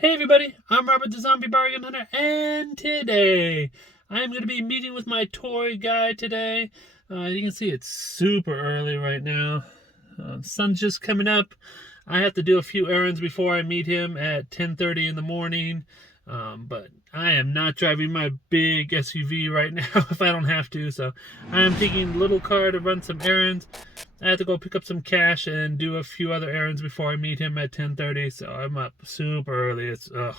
Hey everybody, I'm Robert the Zombie Bargain Hunter, and today I'm going to be meeting with my toy guy today. You can see it's super early right now. Sun's just coming up. I have to do a few errands before I meet him at 10:30 in the morning. But I am not driving my big SUV right now if I don't have to. So I am taking a little car to run some errands. I have to go pick up some cash and do a few other errands before I meet him at 10:30. So I'm up super early. It's a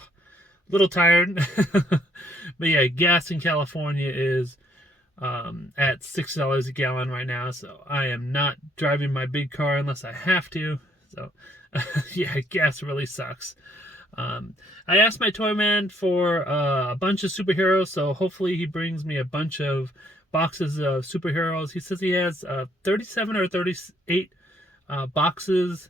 little tired. But yeah, gas in California is at $6 a gallon right now. So I am not driving my big car unless I have to. So yeah, gas really sucks. I asked my toy man for a bunch of superheroes, so hopefully he brings me a bunch of boxes of superheroes. He says he has 37 or 38 boxes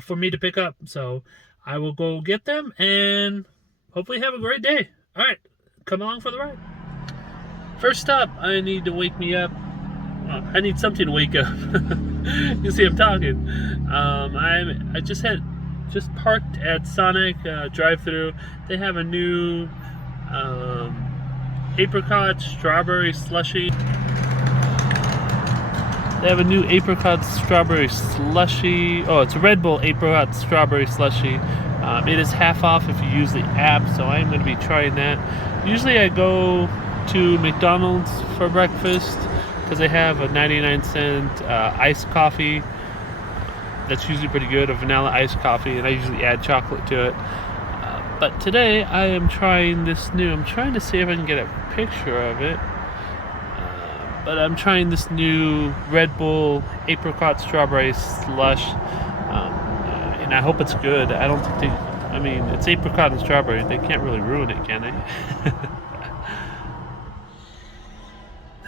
for me to pick up, so I will go get them and hopefully have a great day. All right, come along for the ride. First up, I need to wake me up. I need something to wake up. You see I'm talking. I just parked at Sonic drive-thru. They have a new apricot strawberry slushy. Oh, it's a Red Bull apricot strawberry slushy. It is half off if you use the app, so I'm going to be trying that. Usually I go to McDonald's for breakfast because they have a 99-cent iced coffee. That's usually pretty good, a vanilla iced coffee, and I usually add chocolate to it. But today I am trying this new, I'm trying to see if I can get a picture of it. But I'm trying this new Red Bull apricot strawberry slush. And I hope it's good. I don't think I mean, it's apricot and strawberry. They can't really ruin it, can they?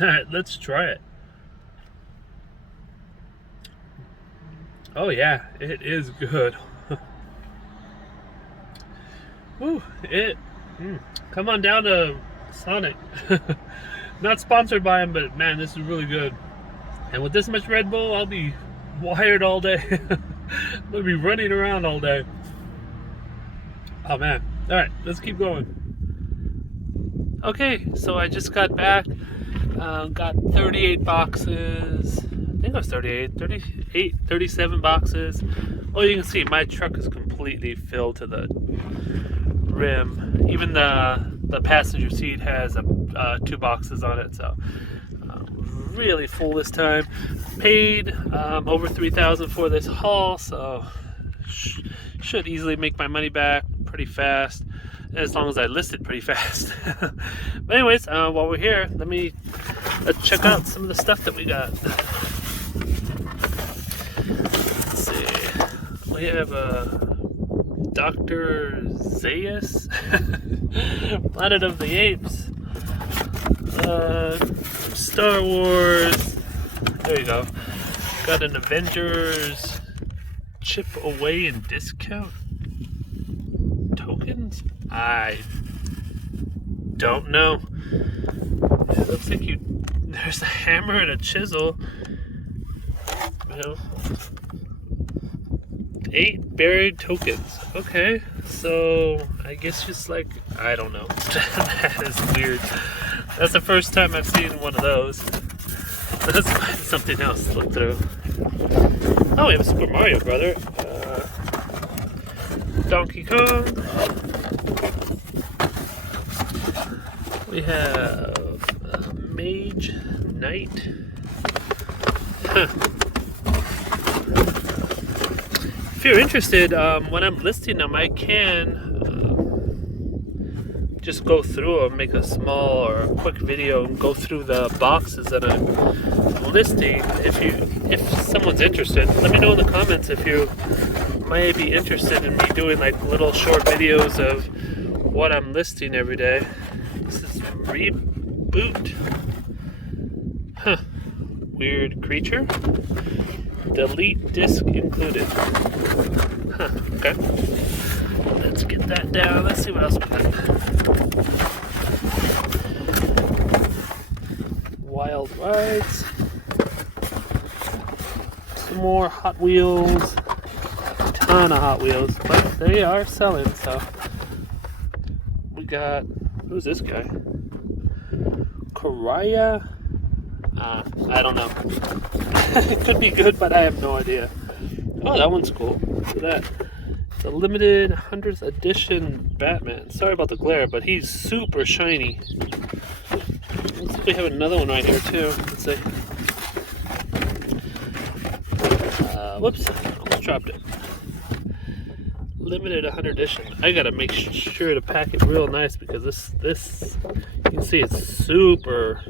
Alright, let's try it. Oh yeah, it is good. Woo, come on down to Sonic. Not sponsored by him, but man, this is really good. And with this much Red Bull, I'll be wired all day. I'll be running around all day. Oh man. Alright, let's keep going. Okay, so I just got back. Got 38 boxes. I think it was 37 boxes. Oh, you can see my truck is completely filled to the rim. Even the passenger seat has 2 boxes on it, so really full this time. Paid over $3,000 for this haul, so should easily make my money back pretty fast, as long as I list it pretty fast. But anyways, while we're here, let's check out some of the stuff that we got. Let's see. We have a Dr. Zaius, Planet of the Apes, Star Wars. There you go. Got an Avengers chip away and discount tokens. I don't know. It looks like there's a hammer and a chisel. You know, 8 buried tokens. Okay, so I guess just like, I don't know. That is weird. That's the first time I've seen one of those. Let's find something else to look through. Oh, we have a Super Mario brother. Donkey Kong. We have Mage Knight. Huh. If you're interested, when I'm listing them, I can just go through them, make a small or a quick video and go through the boxes that I'm listing. If someone's interested, let me know in the comments if you might be interested in me doing like little short videos of what I'm listing every day. This is Reboot. Huh. Weird creature. Delete disc included. Huh, okay. Let's get that down. Let's see what else we got. Wild Rides. Some more Hot Wheels. A ton of Hot Wheels, but they are selling, so got, who's this guy? Karaya? I don't know. It could be good, but I have no idea. Oh, that one's cool. Look at that. It's a limited 100th edition Batman. Sorry about the glare, but he's super shiny. Looks like we have another one right here too. Let's see. Whoops, almost dropped it. Limited 100 edition. I gotta make sure to pack it real nice because this you can see it's super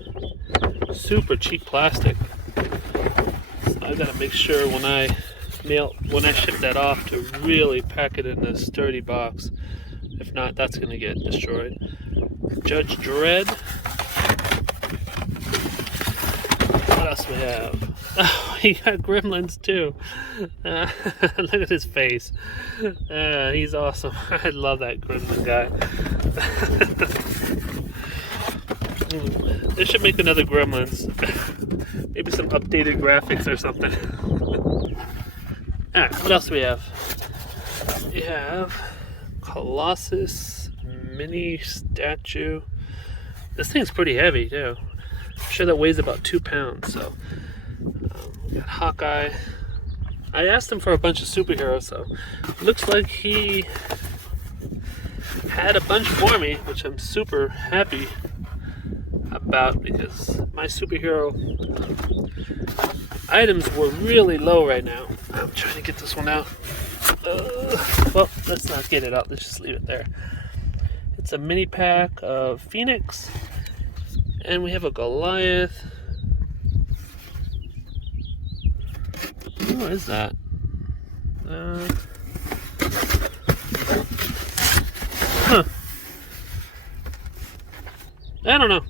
cheap plastic. So I gotta make sure when I ship that off to really pack it in a sturdy box. If not, that's gonna get destroyed. Judge Dredd. What else we have? Oh, he got gremlins too. Look at his face. He's awesome. I love that gremlin guy. They should make another gremlins. Maybe some updated graphics or something. Alright, what else do we have? We have Colossus mini statue. This thing's pretty heavy too. I'm sure that weighs about 2 pounds. So we got Hawkeye. I asked him for a bunch of superheroes, so it looks like he had a bunch for me, which I'm super happy about because my superhero items were really low right now. I'm trying to get this one out. Well, let's not get it out. Let's just leave it there. It's a mini pack of Phoenix, and we have a Goliath. What is that? I don't know.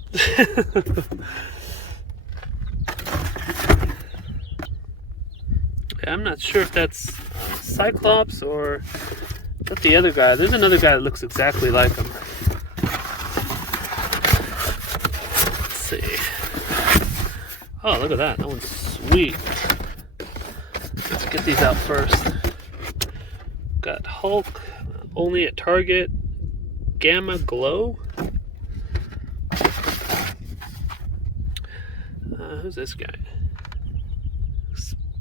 I'm not sure if that's Cyclops or is that the other guy. There's another guy that looks exactly like him. Let's see. Oh, look at that. That one's sweet. Let's get these out first. Got Hulk, only at Target. Gamma Glow. Who's this guy?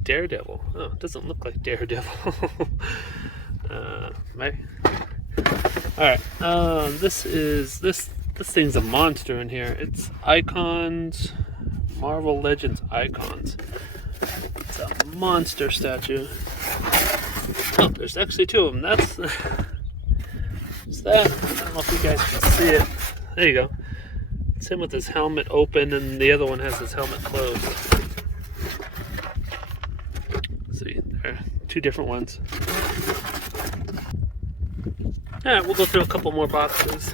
Daredevil. Oh, it doesn't look like Daredevil. Alright, this thing's a monster in here. It's Icons, Marvel Legends Icons. It's a monster statue. Oh, there's actually 2 of them. That's that. I don't know if you guys can see it. There you go. It's him with his helmet open, and the other one has his helmet closed. See, there are 2 different ones. Alright, we'll go through a couple more boxes.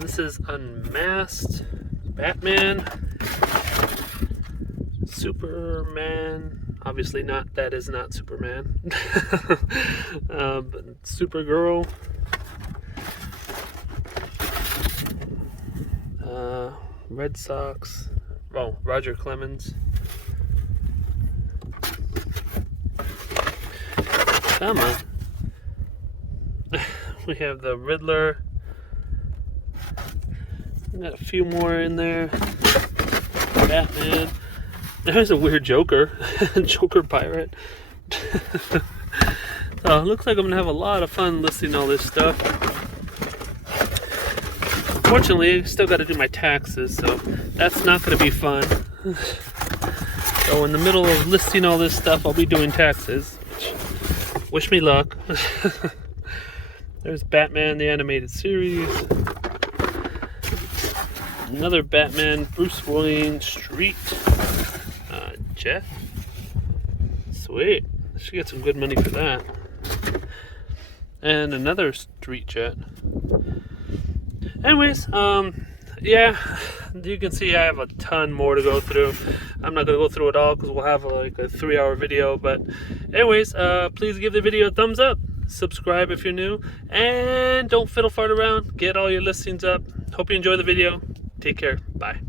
This is Unmasked Batman, Superman. Obviously not. That is not Superman. But Supergirl. Red Sox. Oh, Roger Clemens. Come on. We have the Riddler. We got a few more in there. Batman. There's a weird Joker. Joker pirate. So it looks like I'm going to have a lot of fun listing all this stuff. Unfortunately, I still got to do my taxes, so that's not going to be fun. So in the middle of listing all this stuff, I'll be doing taxes. Which, wish me luck. There's Batman, the animated series. Another Batman, Bruce Wayne, Street. Jet. Sweet. I should get some good money for that. And another Street Jet. Anyways, yeah, you can see I have a ton more to go through. I'm not going to go through it all because we'll have like a 3-hour video. But anyways, please give the video a thumbs up. Subscribe if you're new. And don't fiddle fart around. Get all your listings up. Hope you enjoy the video. Take care. Bye.